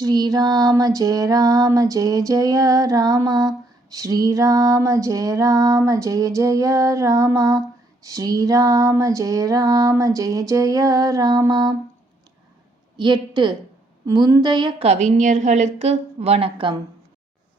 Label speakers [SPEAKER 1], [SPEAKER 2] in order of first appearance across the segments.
[SPEAKER 1] श्रीराम जय राम जय जय राम श्रीराम जय राम जय जय राम ஸ்ரீராம ஜெய ராம ஜெய ஜெய ராமா எட்டு முந்தைய கவிஞர்களுக்கு வணக்கம்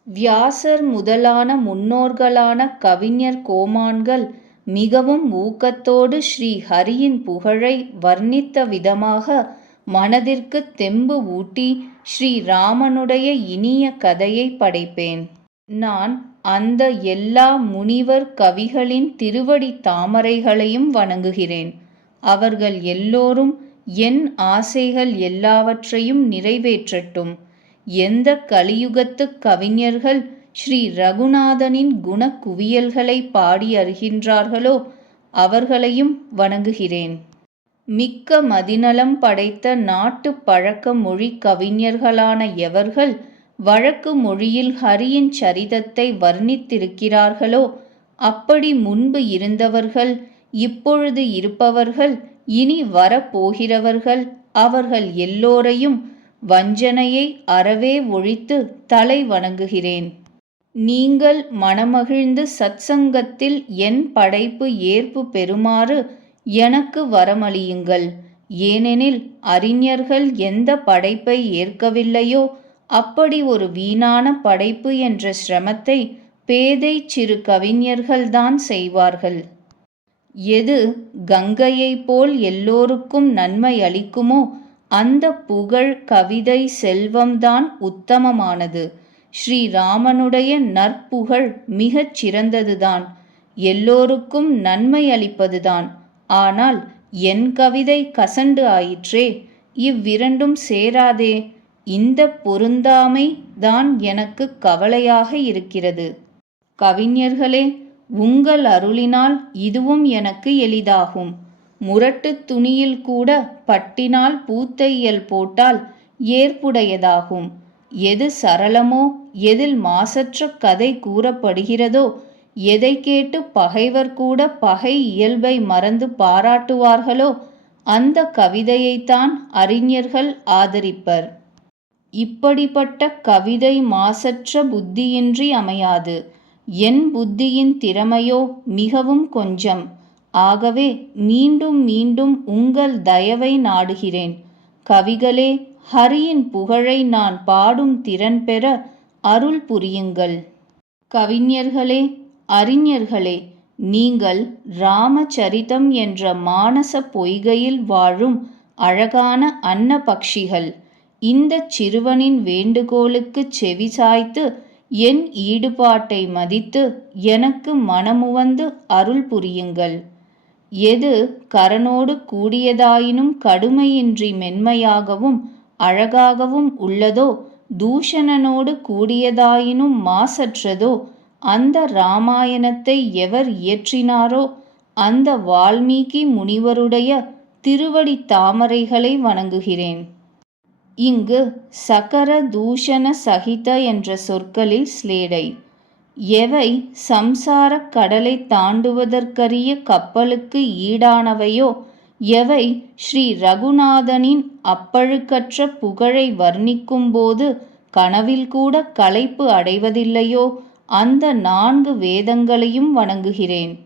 [SPEAKER 1] வியாசர் முதலான முன்னோர்களான கவிஞர் கோமான்கள் மிகவும் ஊக்கத்தோடு ஸ்ரீ ஹரியின் புகழை வர்ணித்த விதமாக மனதிற்கு தெம்பு ஊட்டி ஸ்ரீ ராமனுடைய இனிய கதையை படைப்பேன். நான் அந்த எல்லா முனிவர் கவிகளின் திருவடி தாமரைகளையும் வணங்குகிறேன். அவர்கள் எல்லோரும் என் ஆசைகள் எல்லாவற்றையும் நிறைவேற்றட்டும். எந்த கலியுகத்து கவிஞர்கள் ஸ்ரீ ரகுநாதனின் குணக்குவியல்களை பாடி அறிகின்றார்களோ அவர்களையும் வணங்குகிறேன். மிக்க மதிநலம் படைத்த நாட்டு பழக்க மொழி கவிஞர்களான எவர்கள் வழக்கு மொழியில் ஹரியின் சரிதத்தை வர்ணித்திருக்கிறார்களோ அப்படி முன்பு இருந்தவர்கள் இப்பொழுது இருப்பவர்கள் இனி வரப்போகிறவர்கள் அவர்கள் எல்லோரையும் வஞ்சனையை அறவே ஒழித்து தலை வணங்குகிறேன். நீங்கள் மனமகிழ்ந்து சத்சங்கத்தில் என் படைப்பு ஏற்பு பெறுமாறு எனக்கு வரமளியுங்கள். ஏனெனில் அறிஞர்கள் எந்த படைப்பை ஏற்கவில்லையோ அப்படி ஒரு வீணான படைப்பு என்ற சிரமத்தை பேதை சிறு கவிஞர்கள்தான் செய்வார்கள். எது கங்கையைப் போல் எல்லோருக்கும் நன்மை அளிக்குமோ அந்த புகழ் கவிதை செல்வம்தான் உத்தமமானது. ஸ்ரீராமனுடைய நற்புகழ் மிகச் சிறந்ததுதான் எல்லோருக்கும் நன்மை அளிப்பதுதான். ஆனால் என் கவிதை கசண்டு ஆயிற்றே இவ்விரண்டும் சேராதே இந்த பொருந்தாமை தான் எனக்கு கவலையாக இருக்கிறது. கவிஞர்களே உங்கள் அருளினால் இதுவும் எனக்கு எளிதாகும். முரட்டு துணியில் கூட பட்டினால் பூத்தையல் போட்டால் ஏற்புடையதாகும். எது சரளமோ எதில் மாசற்ற கதை கூறப்படுகிறதோ எதை கேட்டு பகைவர் கூட பகை இயல்பை மறந்து பாராட்டுவார்களோ அந்த கவிதையைத்தான் அறிஞர்கள் ஆதரிப்பர். இப்படிப்பட்ட கவிதை மாசற்ற புத்தியின்றி அமையாது. என் புத்தியின் திறமையோ மிகவும் கொஞ்சம். ஆகவே மீண்டும் மீண்டும் உங்கள் தயவை நாடுகிறேன். கவிகளே ஹரியின் புகழை நான் பாடும் திறன் பெற அருள் புரியுங்கள். கவிஞர்களே அறிஞர்களே நீங்கள் ராமச்சரிதம் என்ற மானச பொய்கையில் வாழும் அழகான அன்ன பக்ஷிகள் இந்த சிறுவனின் வேண்டுகோளுக்குச் செவிசாய்த்து என் ஈடுபாட்டை மதித்து எனக்கு மனமுவந்து அருள் புரியுங்கள். எது கரனோடு கூடியதாயினும் கடுமையின்றி மென்மையாகவும் அழகாகவும் உள்ளதோ தூஷணனோடு கூடியதாயினும் மாசற்றதோ அந்த இராமாயணத்தை எவர் இயற்றினாரோ அந்த வால்மீகி முனிவருடைய திருவடி தாமரைகளை வணங்குகிறேன். இங்கு சகர தூஷண சகித என்ற சொற்களில் ஸ்லேடை எவை சம்சாரக் கடலை தாண்டுவதற்கரிய கப்பலுக்கு ஈடானவையோ எவை ஸ்ரீ ரகுநாதனின் அப்பழுக்கற்ற புகழை வர்ணிக்கும்போது கனவில் கூட களைப்பு அடைவதில்லையோ அந்த நான்கு வேதங்களையும் வணங்குகிறேன்.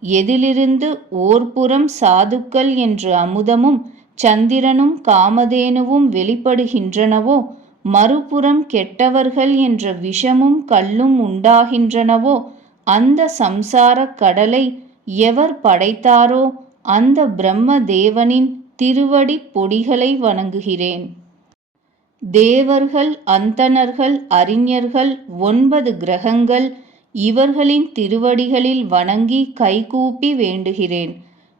[SPEAKER 1] எதிலிருந்து ஓர்புறம் சாதுக்கள் என்று அமுதமும் சந்திரனும் காமதேனுவும் வெளிப்படுகின்றனவோ மறுபுறம் கெட்டவர்கள் என்ற விஷமும் கல்லும் உண்டாகின்றனவோ அந்த சம்சாரக் கடலை எவர் படைத்தாரோ அந்த பிரம்ம தேவனின் திருவடி பொடிகளை வணங்குகிறேன். தேவர்கள் அந்தணர்கள் அறிஞர்கள் ஒன்பது கிரகங்கள் இவர்களின் திருவடிகளில் வணங்கி கைகூப்பி வேண்டுகிறேன்.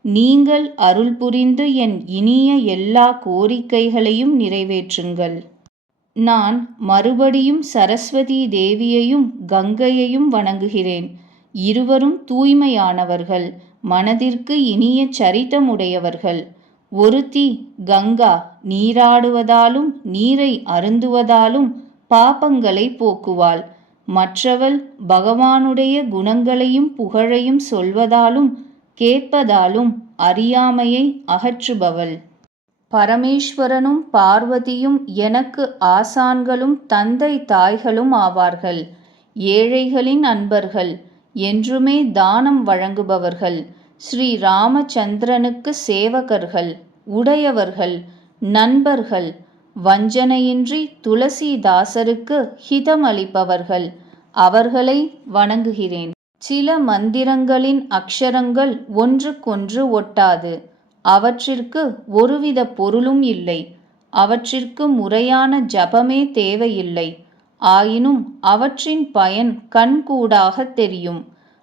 [SPEAKER 1] நீங்கள் அருள் புரிந்து என் இனிய எல்லா கோரிக்கைகளையும் நிறைவேற்றுங்கள். நான் மறுபடியும் சரஸ்வதி தேவியையும் கங்கையையும் வணங்குகிறேன். இருவரும் தூய்மையானவர்கள் மனதிற்கு இனிய சரித்தமுடையவர்கள் ஒருத்தி கங்கா நீராடுவதாலும் நீரை அருந்துவதாலும் பாபங்களை போக்குவாள். மற்றவள் பகவானுடைய குணங்களையும் புகழையும் சொல்வதாலும் கேட்பதாலும் அறியாமையை அகற்றுபவள். பரமேஸ்வரனும் பார்வதியும் எனக்கு ஆசான்களும் தந்தை தாய்களும் ஆவார்கள். ஏழைகளின் அன்பர்கள். என்றுமே தானம் வழங்குபவர்கள். ஸ்ரீ ராமச்சந்திரனுக்கு சேவகர்கள் உடையவர்கள் நண்பர்கள் வஞ்சனையின்றி துளசிதாசருக்கு ஹிதமளிப்பவர்கள் அவர்களை வணங்குகிறேன். சில மந்திரங்களின் அக்ஷரங்கள் ஒன்றுக்கொன்று ஒட்டாது. அவற்றிற்கு ஒருவித பொருளும் இல்லை. அவற்றிற்கு முறையான ஜபமே தேவையில்லை. ஆயினும் அவற்றின் பயன் கண்கூடாக தெரியும்.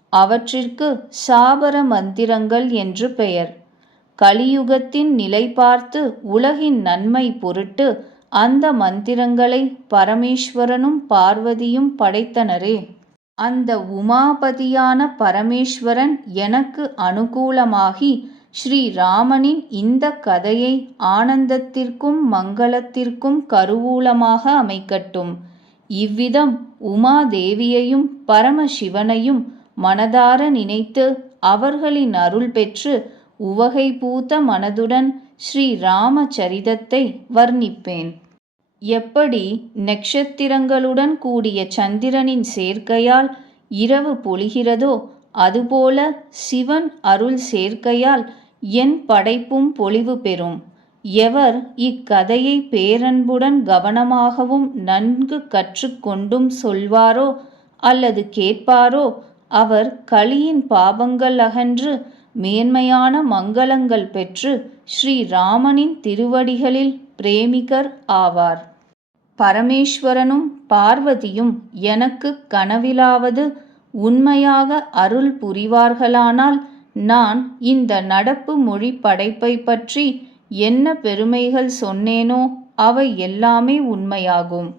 [SPEAKER 1] அவற்றிற்கு சாபர மந்திரங்கள் என்று பெயர். கலியுகத்தின் நிலை பார்த்து உலகின் நன்மை பொருட்டு அந்த மந்திரங்களை பரமேஸ்வரனும் பார்வதியும் படைத்தனரே. அந்த உமாபதியான பரமேஸ்வரன் எனக்கு அனுகூலமாகி ஸ்ரீராமனின் இந்த கதையை ஆனந்தத்திற்கும் மங்களத்திற்கும் கருவூலமாக அமைக்கட்டும். இவ்விதம் உமாதேவியையும் பரமசிவனையும் மனதார நினைத்து அவர்களின் அருள் பெற்று உவகை பூத்த மனதுடன் ஸ்ரீ ராமச்சரிதத்தை வர்ணிப்பேன். எப்படி நட்சத்திரங்களுடன் கூடிய சந்திரனின் சேர்க்கையால் இரவு பொழிகிறதோ அதுபோல சிவன் அருள் சேர்க்கையால் என் படைப்பும் பொலிவு பெறும். எவர் இக்கதையை பேரன்புடன் கவனமாகவும் நன்கு கற்றுக்கொண்டும் சொல்வாரோ அல்லது கேட்பாரோ அவர் கலியின் பாபங்கள் அகன்று மேன்மையான மங்களங்கள் பெற்று ஸ்ரீராமனின் திருவடிகளில் பிரேமிகர் ஆவார். பரமேஸ்வரனும் பார்வதியும் எனக்கு கனவிலாவது உண்மையாக அருள் புரிவார்களானால் நான் இந்த நடப்பு மொழி படைப்பை பற்றி என்ன பெருமைகள் சொன்னேனோ அவை எல்லாமே உண்மையாகும்.